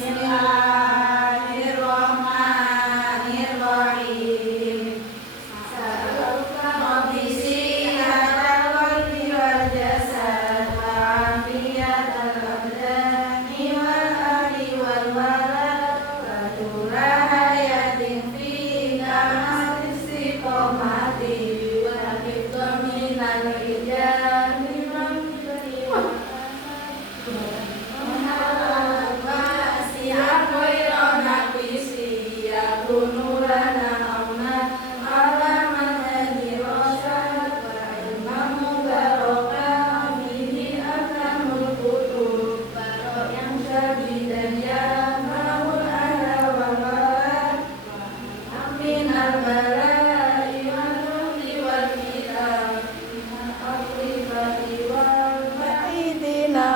Bismillahirrahmanirrahim. As'aluka Rabbi sihatal qalbi wal jasad wa afiyatal abdani wal ahli wal walad wa tula hayatin fika istiqomati wa hifdha minal ijami wa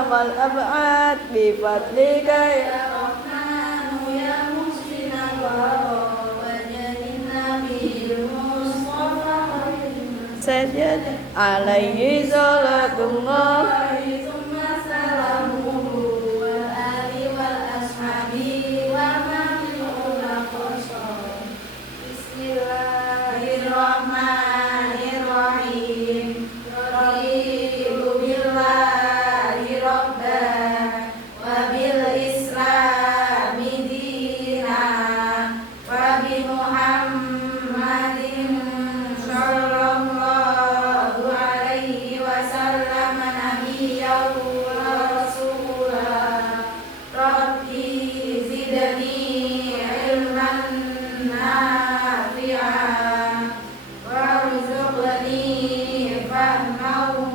wal ab'ad bi fadlika ya Rahmanu ya Muhsinan wa jannina bil Mustafa sajad alaihi salatullah thumma salamuhu wal ali wal ashabi wa man khulafah. Bismillahirrahmanirrahim. Raditu billahi rabban wa bil islami dinan wa bi Muhammadin sallallahu alaihi wasallam nabiyyan wa rasulah. Rabbi zidni ilman nafi'an warzuqni fahman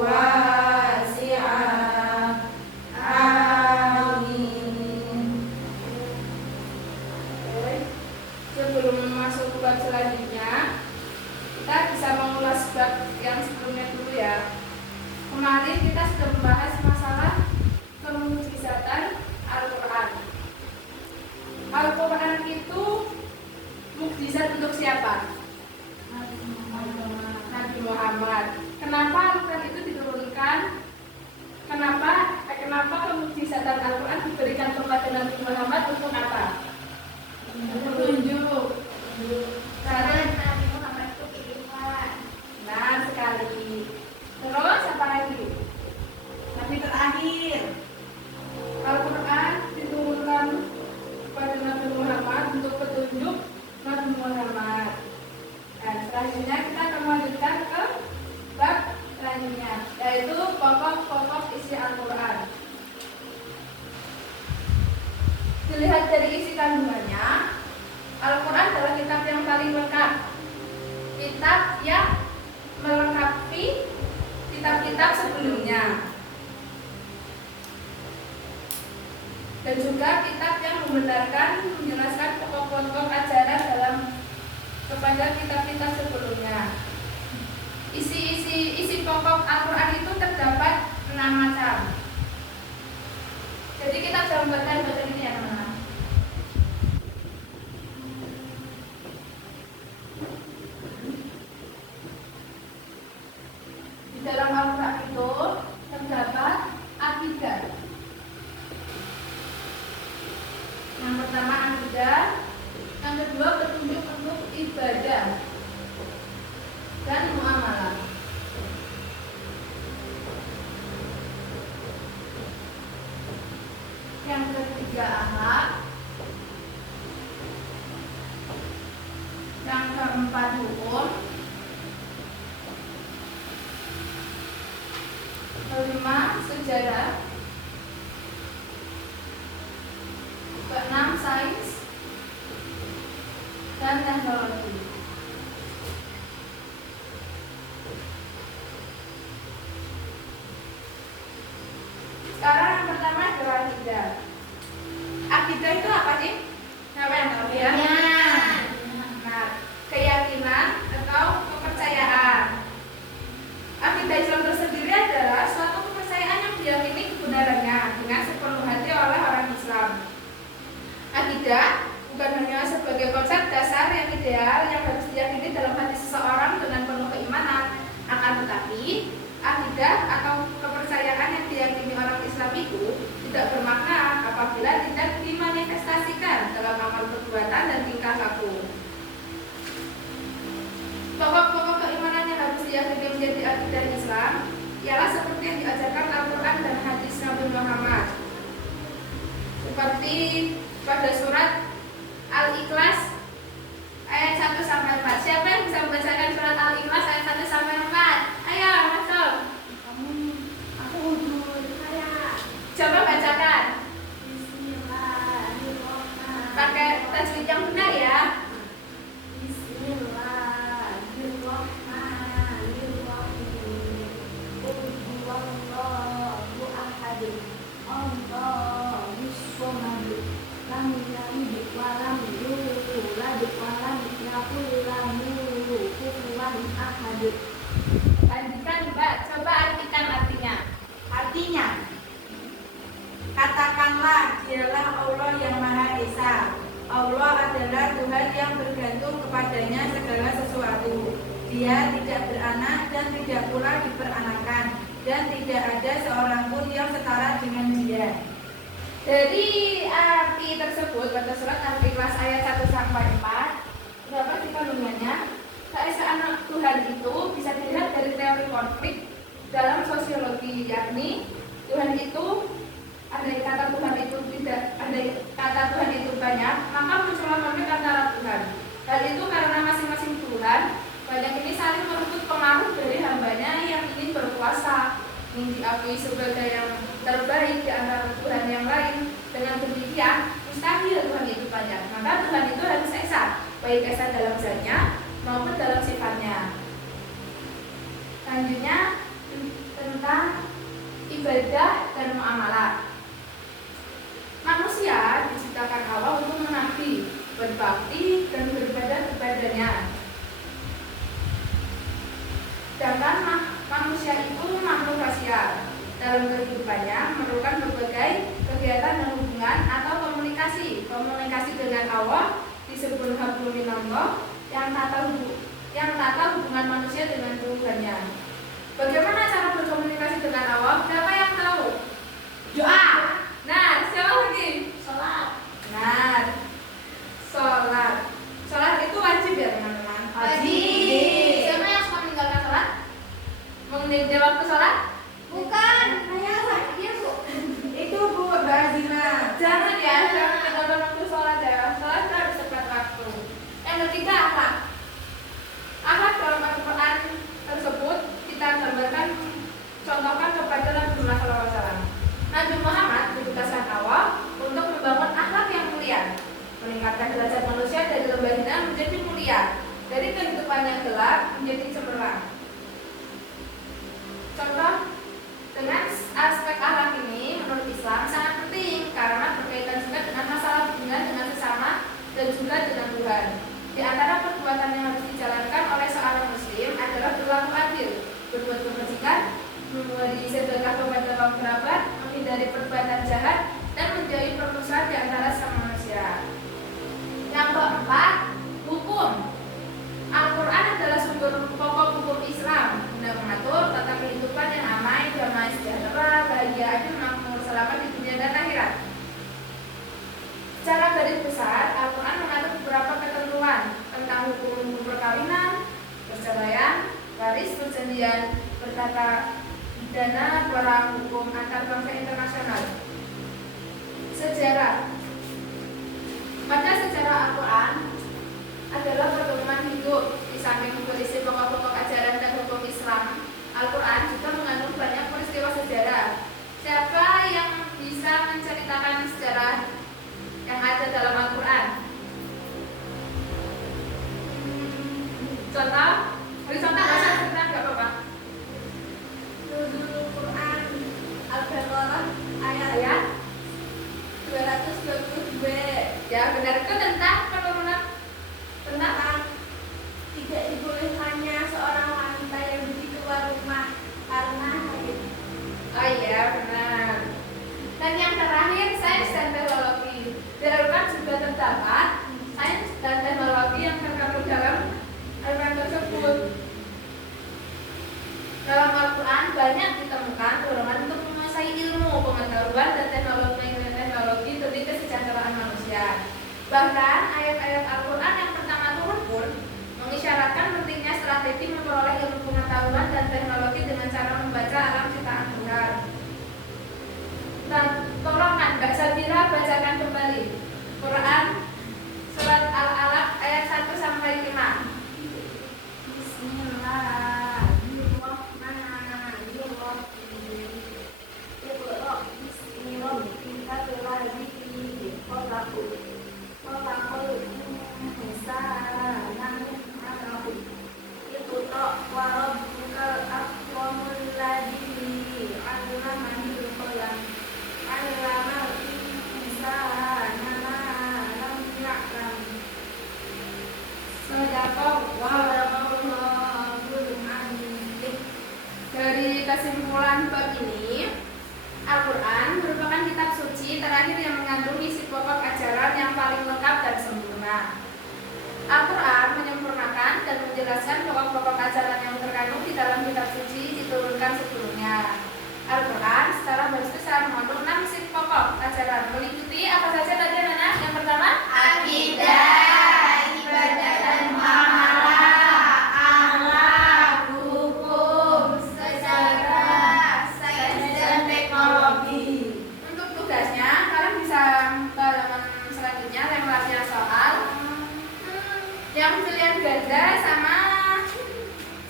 wasi'an. Amin. Sebelum masuk ke bab selanjutnya, kita bisa mengulas bab yang sebelumnya dulu ya. Kemarin kita sudah membahas masalah kemukjizatan Al-Quran. Al-Quran itu mukjizat untuk siapa? Nabi Muhammad. Kenapa Al-Quran itu diturunkan? Kenapa kemukjizatan Al-Quran diberikan kepada Nabi Muhammad untuk apa? Petunjuk. Karena Nabi Muhammad itu keilmuan. Nah sekali. Terus apa lagi? Nabi terakhir. Al-Quran diturunkan kepada Nabi Muhammad untuk petunjuk Nabi Muhammad. Dan selanjutnya kita akan melanjutkan ke bab selanjutnya, yaitu pokok-pokok isi Al-Quran. Dilihat dari isi kandungannya, Al-Quran adalah kitab yang paling lengkap, kitab yang melengkapi kitab-kitab sebelumnya, dan juga kitab yang membenarkan, menjelaskan pokok-pokok ajaran dalam kepada kitab-kitab sebelumnya. Isi pokok Al-Quran itu terdapat 6 macam. Jadi kita bisa membaca ini ya teman-teman. Di dalam Al-Quran itu terdapat akidah. Yang pertama akidah, yang kedua petunjuk untuk ibadah dan muamalah. Yang ketiga akhlak. Yang keempat hukum. Kelima sejarah. Keenam sains dan teknologi. Sekarang yang pertama adalah akidah. Akidah itu apa sih? Siapa yang tahu ya? Nah, keyakinan atau kepercayaan. Akidah Islam tersendiri adalah suatu kepercayaan yang diyakini kebenarannya dengan sepenuh hati oleh orang Islam. Akidah bukan hanya sebagai konsep dasar yang ideal yang harus diyakini dalam hati seseorang dengan penuh keimanan, akan tetapi akidah atau kepercayaan yang diyakini orang Islam itu tidak bermakna apabila tidak diterima seperti pada surat Al-Ikhlas ayat 1 sampai 4. Siapa yang bisa membacakan surat Al-Ikhlas ayat 1 sampai 4? Ayo, masuk. Aku udah saya. Coba bacakan. Bismillahirrahmanirrahim. Pakai tajwid yang benar ya. Bismillahirrahmanirrahim. Qul huwallahu ahad. Allahus samad. Lam yalid wa lam yulad wa lam yakul lahu kufuwan ahad. Lanjutkan, Mbak. Coba artikan artinya. Artinya, katakanlah dialah Allah yang Maha Esa. Allah adalah Tuhan yang bergantung kepadanya segala sesuatu. Dia tidak beranak dan tidak pula diperanakan, dan tidak ada seorang pun yang setara dengan Dia. Dari arti tersebut pada surat Al-Ikhlas ayat 1 sampai 4 dapat dikandungannya keesaan Tuhan itu bisa dilihat dari teori konflik dalam sosiologi, yakni Tuhan itu andai kata Tuhan itu banyak, maka muncullah konflik antara Tuhan. Hal itu karena masing-masing Tuhan banyak ini saling merebut pengaruh dari hambanya yang ingin berkuasa, yang diakui sebagai yang terbaik di antara Tuhan yang lain. Dengan demikian, mustahil Tuhan itu banyak. Maka Tuhan itu harus esa, baik esa dalam zatnya maupun dalam sifatnya. Selanjutnya tentang ibadah dan muamalah. Manusia diciptakan Allah untuk mengabdi, berbakti, dan beribadah kepadanya. Sedangkan manusia itu makhluk sosial. Dalam kehidupannya memerlukan berbagai kegiatan dan hubungan atau komunikasi. Komunikasi dengan Allah disebut hablum minallah yang tata hubungan manusia dengan Tuhannya. Bagaimana cara berkomunikasi dengan Allah? Siapa yang tahu? Doa. Nah, siapa lagi? Sholat. Nah, sholat. Sholat itu wajib ya teman-teman? Wajib. Siapa yang suka meninggalkan sholat? Mengenai waktu sholat? Bukan, saya dia Bu. Itu Bu Bazina. Jangan ya, jangan meninggalkan waktu sholat ya. Sholat harus tepat waktu. Yang ketiga akhlak. Akhlak dalam Al-Quran tersebut kita gambarkan, contohkan kepada Nabi Muhammad SAW. Nabi Muhammad ditugaskan Allah untuk membangun akhlak yang mulia, meningkatkan derajat manusia dari lembah hina menjadi mulia, dari kehidupan yang gelap menjadi cemerlang. Contoh dengan aspek akhlak ini menurut Islam sangat penting karena berkaitan juga dengan masalah hubungan dengan sesama dan juga dengan Tuhan. Di antara perbuatan yang harus dijalankan oleh seorang muslim adalah berlaku adil, berbuat kebajikan, memberi sedekah kepada kaum kerabat, menghindari perbuatan jahat, dan menjauhi permusuhan di antara sesama manusia. Yang keempat, hukum. Al-Quran adalah sumber pokok hukum Islam, guna mengatur tata kehidupan yang damai, sejahtera, bahagia, adil, makmur, selamat di dunia dan akhirat. Secara garis besar, Al-Quran mengatur beberapa ketentuan tentang hukum perkawinan, perceraian, waris, perjanjian, bertata pidana, perang, hukum antar bangsa internasional. Sejarah. Pada sejarah Al-Quran adalah pedoman hidup. Di samping berisi pokok-pokok ajaran dan hukum Islam, Al-Quran juga mengandung banyak peristiwa sejarah. Siapa yang bisa menceritakan sejarah yang ada dalam Al-Quran? Contoh, beri contoh bahasa cerita nggak apa-apa. Nuzulul Quran Al-Baqarah ayat 222. Ya benar, itu tentang penurunan tentang Tidak dibolehkannya seorang wanita yang pergi keluar rumah karena haid. oh iya benar. Dan yang terakhir sains dan teknologi. Di Al-Quran juga terdapat sains dan teknologi yang terkandung dalam Al-Quran tersebut. Dalam Al-Quran banyak ditemukan dorongan untuk menguasai ilmu, pengetahuan, dan teknologi demi kesejahteraan manusia. Bahkan ayat-ayat Al-Quran yang pertama turun pun mengisyaratkan pentingnya strategi memperoleh ilmu pengetahuan dan teknologi dengan cara membaca alam ciptaan Tuhan. Dan tolong Mbak Sabira bacakan Walaqul insana a'lamu. Iqra wa rabbukal akramul ladzi 'allama bil qalam. 'Allamal insana ma lam ya'lam. Shadaqallahul adzim. Dari kesimpulan bab ini, Al-Quran merupakan kitab suci terakhir yang mengandung isi pokok ajaran yang paling lengkap dan sempurna. Al-Quran menyempurnakan dan menjelaskan pokok-pokok ajaran yang terkandung di dalam kitab suci diturunkan sebelumnya. Al-Quran secara garis besar mengandung 6 isi pokok ajaran, meliputi apa saja tadi anak? Yang pertama, Akidah, ibadah dan muamalah, akhlak, hukum, sejarah, sains dan teknologi. untuk tugasnya kalian bisa ke halaman selanjutnya lewatnya soal yang pilihan ganda sama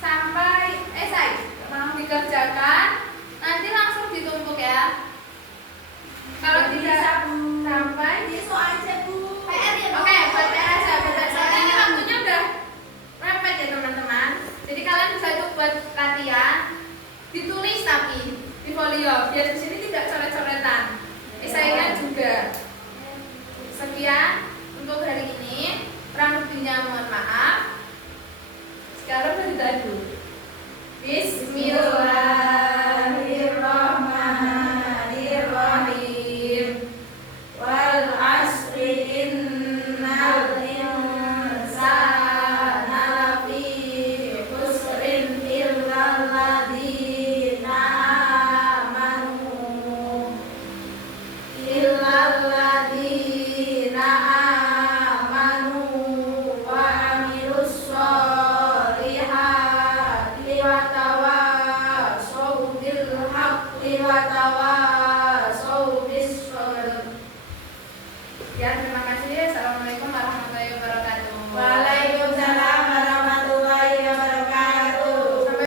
sampai esai mau dikerjakan nanti langsung ditumpuk ya. Kalau tidak sampai Besok aja Bu. PR ya. Oke, buat PR aja, soalnya ini waktunya udah mepet ya teman-teman. Jadi kalian bisa itu buat latihan, ditulis tapi di folio biar di sini tidak coret-coretan. Esainya juga. Sekian untuk hari ini. Kurang lebihnya mohon maaf. Sekarang kita dulu. Bismillahirrahmanirrahim. Wal asri innal insana lafi khusrin illal ladzina amanu wa amilus solihati wa tawassaw bil haqqi wa tawassaw bis sabr. Ya, terima kasih. Assalamualaikum.